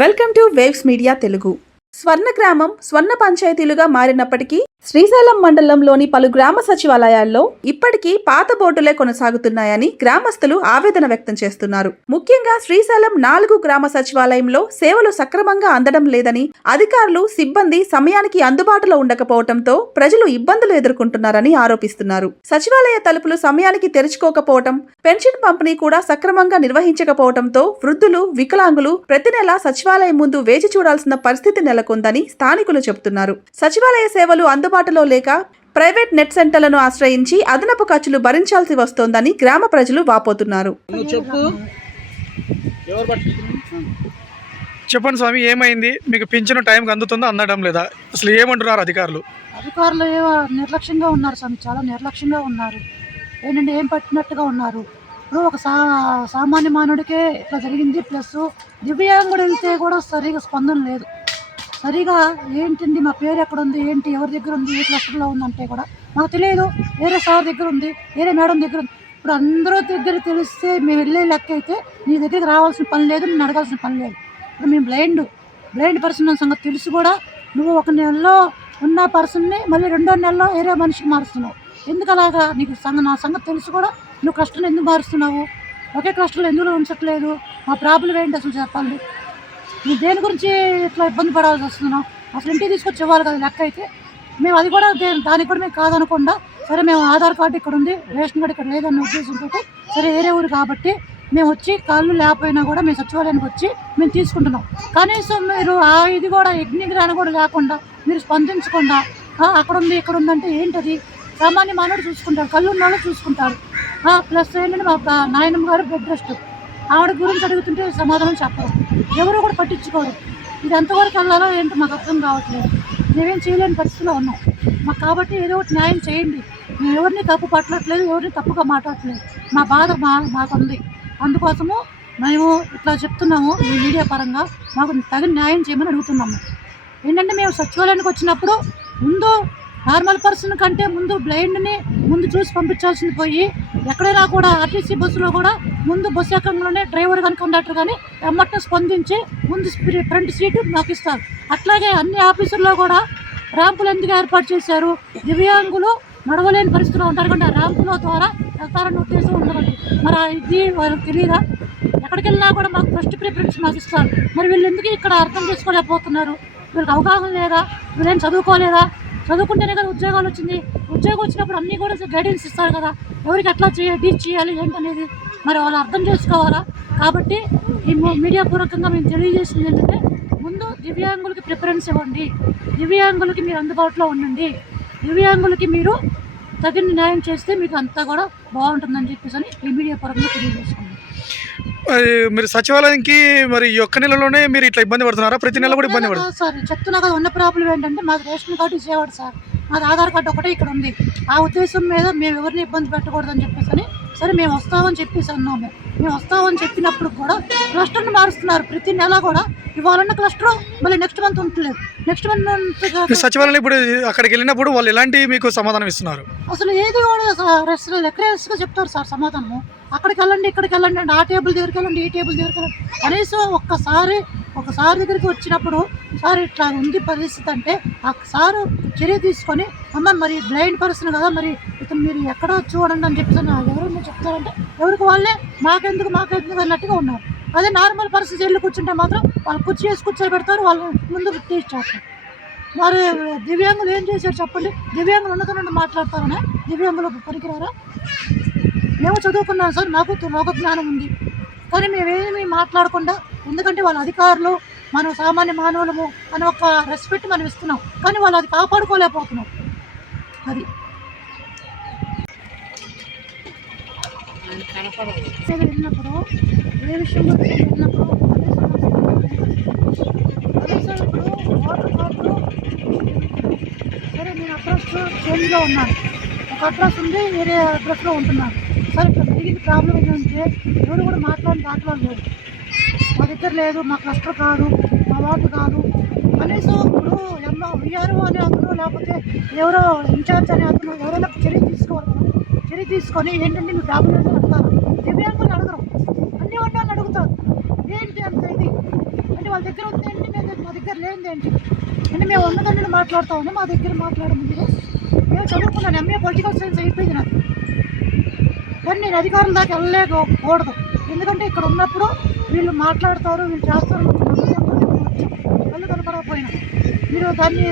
Welcome to waves media Telugu. స్వర్ణ గ్రామం స్వర్ణ పంచాయతీలుగా మారినప్పటికీ శ్రీశైలం మండలంలోని పలు గ్రామ సచివాలయాల్లో ఇప్పటికీ పాత బోర్డులే కొనసాగుతున్నాయని గ్రామస్తులు ఆవేదన వ్యక్తం చేస్తున్నారు. ముఖ్యంగా శ్రీశైలం 4 గ్రామ సచివాలయంలో సేవలు సక్రమంగా అందడం లేదని, అధికారులు సిబ్బంది సమయానికి అందుబాటులో ఉండకపోవడంతో ప్రజలు ఇబ్బందులు ఎదుర్కొంటున్నారని ఆరోపిస్తున్నారు. సచివాలయ తలుపులు సమయానికి తెరుచుకోకపోవటం, పెన్షన్ పంపిణీ కూడా సక్రమంగా నిర్వహించకపోవడంతో వృద్ధులు, వికలాంగులు ప్రతి నెల సచివాలయం ముందు వేచి చూడాల్సిన పరిస్థితి నెలకొందని స్థానికులు చెబుతున్నారు. సచివాలయ సేవలు అందుబాటులో లేక ప్రైవేట్ నెట్ సెంటర్లను ఆశ్రయించి అదనపు ఖర్చులు భరించాల్సి వస్తోందని గ్రామ ప్రజలు వాపోతున్నారు. చెప్పండి స్వామి, ఏమైంది? మీకు పింఛను టైంకి అందుతుందో అందడం లేదా? అసలు ఏమంటున్నారు అధికారులు? నిర్లక్ష్యంగా ఉన్నారు స్వామి, చాలా నిర్లక్ష్యంగా ఉన్నారు. ఏంటంటే ఏం పట్టినట్టుగా ఉన్నారు. ఇప్పుడు ఒక సామాన్య మానవుడికే ఇట్లా జరిగింది, ప్లస్ దివ్యాంగుడు వెళ్తే కూడా సరిగా స్పందన లేదు. సరిగా ఏంటండి మా పేరు ఎక్కడ ఉంది, ఏంటి, ఎవరి దగ్గర ఉంది, ఏ క్లస్టర్లో ఉందంటే కూడా మాకు తెలియదు. వేరే సార్ దగ్గర ఉంది, వేరే మేడం దగ్గర ఉంది. ఇప్పుడు అందరూ దగ్గర తెలిస్తే మేము వెళ్ళే లెక్క అయితే నీ దగ్గరికి రావాల్సిన పని లేదు, నేను అడగాల్సిన పని లేదు. ఇప్పుడు మేము బ్లైండ్ పర్సన్ అన్న సంగతి తెలుసు కూడా నువ్వు ఒక నెలలో ఉన్న పర్సన్ని మళ్ళీ 2వ నెలలో వేరే మనిషికి మారుస్తున్నావు. ఎందుకు అలాగా? నీకు నా సంగతి తెలుసు కూడా నువ్వు క్లస్టర్ని ఎందుకు మారుస్తున్నావు? ఒకే క్లస్టర్లో ఎందుకు ఉంచట్లేదు? మా ప్రాబ్లం ఏంటి అసలు చెప్పాలి. నువ్వు దేని గురించి ఇట్లా ఇబ్బంది పడాల్సి వస్తున్నావు? అసలు ఇంటికి తీసుకొచ్చి ఇవ్వాలి కదా లెక్క అయితే. మేము అది కూడా దానికి కూడా మేము కాదనకుండా, సరే మేము ఆధార్ కార్డు ఇక్కడ ఉంది, రేషన్ కార్డు ఇక్కడ లేదన్న ఉద్దేశంతో సరే వేరే ఊరు కాబట్టి మేము వచ్చి కాళ్ళు లేకపోయినా కూడా మేము సచివాలయానికి వచ్చి మేము తీసుకుంటున్నాం. కనీసం మీరు ఇది కూడా యజ్ఞగ్రహణ కూడా లేకుండా మీరు స్పందించకుండా అక్కడ ఉంది ఇక్కడ ఉందంటే ఏంటది? సామాన్య మానవుడు చూసుకుంటారు, కళ్ళు ఉన్న వాళ్ళు చూసుకుంటారు. ప్లస్ ఏంటంటే మా నాయనమ్మ గారు బెడ్ రెస్ట్, ఆవిడ గురించి అడుగుతుంటే సమాధానం చెప్పరు, ఎవరు కూడా పట్టించుకోరు. ఇది ఎంతవరకు వెళ్ళాలో ఏంటో మాకు అర్థం కావట్లేదు. మేమేం చేయలేని పరిస్థితిలో ఉన్నాం. మాకు కాబట్టి ఏదో ఒకటి న్యాయం చేయండి. మేము ఎవరిని తప్పు పట్టట్లేదు, ఎవరిని తప్పుగా మాట్లాడట్లేదు. మా బాధ మాకుంది. అందుకోసము మేము ఇట్లా చెప్తున్నాము. ఈ మీడియా పరంగా మాకు తగిన న్యాయం చేయమని అడుగుతున్నాము. ఏంటంటే మేము సచివాలయానికి వచ్చినప్పుడు ముందు నార్మల్ పర్సన్ కంటే ముందు బ్లైండ్ని ముందు చూసి పంపించాల్సింది పోయి, ఎక్కడైనా కూడా ఆర్టీసీ బస్సులో కూడా ముందు బస్సు ఎక్కడంలోనే డ్రైవర్ కానీ కండక్టర్ కానీ ఎమ్మటనే స్పందించి ముందు ఫ్రంట్ సీటు నాకు ఇస్తారు. అట్లాగే అన్ని ఆఫీసుల్లో కూడా ర్యాంపులు ఎందుకు ఏర్పాటు చేశారు? దివ్యాంగులు నడవలేని పరిస్థితిలో ఉంటారు కంటే ర్యాంపుల ద్వారా వెళ్తారన్న ఉద్దేశం ఉండదండి. మరి ఇది వాళ్ళకి తెలియదా? ఎక్కడికి వెళ్ళినా కూడా మాకు ఫస్ట్ ప్రిఫరెన్స్ మాకు ఇస్తారు. మరి వీళ్ళు ఎందుకు ఇక్కడ అర్థం చేసుకోలేకపోతున్నారు? వీళ్ళకి అవగాహన లేదా? వీళ్ళేం చదువుకోలేదా? చదువుకుంటేనే కదా ఉద్యోగాలు వచ్చింది. ఉద్యోగం వచ్చినప్పుడు అన్నీ కూడా గైడెన్స్ ఇస్తారు కదా, ఎవరికి ఎట్లా డీల్ చేయాలి ఏంటనేది మరి వాళ్ళు అర్థం చేసుకోవాలా. కాబట్టి ఈ మీడియా పూర్వకంగా మేము తెలియజేసింది ఏంటంటే, ముందు దివ్యాంగులకి ప్రిఫరెన్స్ ఇవ్వండి, దివ్యాంగులకి మీరు అందుబాటులో ఉండండి, దివ్యాంగులకి మీరు తగిన న్యాయం చేస్తే మీకు అంతా కూడా బాగుంటుందని చెప్పేసి ఈ మీడియా పూర్వకంగా తెలియజేసుకున్నాం. మీరు సచివాలయంకి మరి ఒక్క నెలలోనే మీరు ఇట్లా ఇబ్బంది పడుతున్నారా? ప్రతి నెల కూడా ఇబ్బంది పడుతుంది సార్. చెప్తున్నా కదా, ఉన్న ప్రాబ్లం ఏంటంటే మాకు రేషన్ కార్డు ఇచ్చేవాడు సార్, మాకు ఆధార్ కార్డు ఒకటే ఇక్కడ ఉంది. ఆ ఉద్దేశం మీద మేము ఎవరిని ఇబ్బంది పెట్టకూడదని చెప్పేసి సరే మేము వస్తామని చెప్పేసి అన్నాము. మేము వస్తామని చెప్పినప్పుడు కూడా క్లస్టర్ని మారుస్తున్నారు. ప్రతి నెల కూడా ఇవాళన్న క్లస్టర్ మళ్ళీ నెక్స్ట్ మంత్ ఉంటలేదు. నెక్స్ట్ మంత్ సచివాలయం ఇప్పుడు అక్కడికి వెళ్ళినప్పుడు వాళ్ళు ఎలాంటి మీకు సమాధానం ఇస్తున్నారు? అసలు ఏది కూడా లెక్కరేస్గా చెప్తారు సార్ సమాధానము. అక్కడికి వెళ్ళండి, ఇక్కడికి వెళ్ళండి అండి, ఆ టేబుల్ దగ్గరికి వెళ్ళండి, ఈ టేబుల్ దగ్గరికి వెళ్ళండి. కనీసం ఒకసారి దగ్గరికి వచ్చినప్పుడు సార్ ఇట్లా ఉంది పరిస్థితి అంటే ఆ సారు చర్య తీసుకొని, అమ్మ మరి బ్లైండ్ పర్సన్ కదా, మరి ఇతను మీరు ఎక్కడ చూడండి అని చెప్పేసి ఎవరైనా చెప్తారంటే ఎవరికి వాళ్ళే మాకెందుకు అన్నట్టుగా ఉన్నారు. అదే నార్మల్ పర్సన్స్ వెళ్ళి కూర్చుంటే మాత్రం వాళ్ళు కూర్చోబెడతారు, వాళ్ళు ముందు టేస్ట్ చేస్తారు. మరి దివ్యాంగులు ఏం చేశారు చెప్పండి? దివ్యాంగులు ఉన్నతనండి మాట్లాడతారనే దివ్యాంగులు పనికిరారా? మేము చదువుకున్నాం సార్, మాకు లోక జ్ఞానం ఉంది, కానీ మేమేమీ మాట్లాడకుండా, ఎందుకంటే వాళ్ళ అధికారులు మనం సామాన్య మానవులము అని ఒక రెస్పెక్ట్ మనం ఇస్తున్నాం, కానీ వాళ్ళు అది కాపాడుకోలేకపోతున్నాం. అది వెళ్ళినప్పుడు ఏ విషయంలో వెళ్ళినప్పుడు కనీసం ఇప్పుడు వాటర్ కార్డు సరే నేను అడ్రస్ చేంజ్లో ఉన్నాను, ఒక అడ్రస్ ఉంది, వేరే అడ్రస్లో ఉంటున్నాను. సరే ఇక్కడ జరిగింది ప్రాబ్లం ఏంటంటే ఎవరు కూడా మాట్లాడలేదు, మా దగ్గర లేదు, మా క్లస్టర్ కాదు, మా వాటర్ కాదు. కనీసం ఇప్పుడు విఆర్ఓ అనే అతను లేకపోతే ఎవరో ఇన్ఛార్జ్ అనే అతను ఎవరైనా చర్య తీసుకోవాలి కదా. చర్య తీసుకొని ఏంటంటే మీరు డాక్యుమెంట్స్ అడుగుతారు, దివ్యాంగులు అడగరు, అన్ని వాళ్ళని అడుగుతారు. ఏంటి అంత ఇది అంటే వాళ్ళ దగ్గర ఉంది ఏంటి, మా దగ్గర లేనిది ఏంటి అంటే మేము ఉన్నదాన్ని మాట్లాడుతామని మా దగ్గర మాట్లాడము. మేము చదువుకున్నాను, ఎంఏ పొలిటికల్ సైన్స్ అయిపోయింది నాకు, కానీ నేను అధికారుల దాకా వెళ్ళలేకూడదు. ఎందుకంటే ఇక్కడ ఉన్నప్పుడు వీళ్ళు మాట్లాడతారు, వీళ్ళు చేస్తారు, కళ్ళు కనపడకపోయినా మీరు దాన్ని